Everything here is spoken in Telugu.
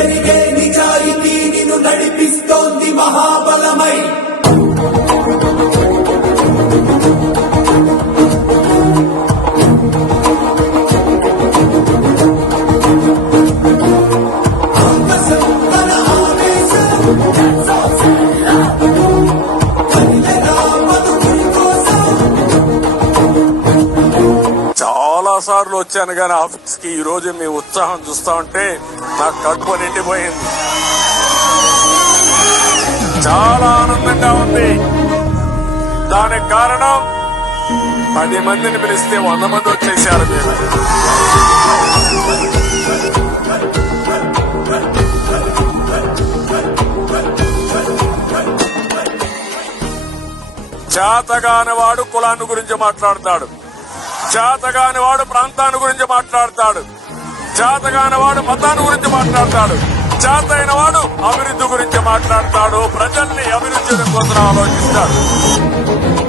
కలిగే నిజాయితీ నిన్ను నడిపిస్తోంది మహాబలమై That's all. సార్లు వచ్చాను కానీ ఆఫీస్కి ఈరోజు మీ ఉత్సాహం చూస్తా ఉంటే నాకు కడుపు నిండిపోయింది చాలా ఆనందంగా ఉంది దానికి కారణం పది మందిని పిలిస్తే వంద మంది వచ్చేసారు మీరు చేతగానవాడు కులాన్ని గురించి మాట్లాడతాడు చేతగాని వాడు ప్రాంతాన్ని గురించి మాట్లాడతాడు చేతగాని వాడు మతాన్ని గురించి మాట్లాడతాడు చేత అయిన వాడు అభివృద్ధి గురించి మాట్లాడతాడు ప్రజల్ని అభివృద్ధి కోసం ఆలోచిస్తాడు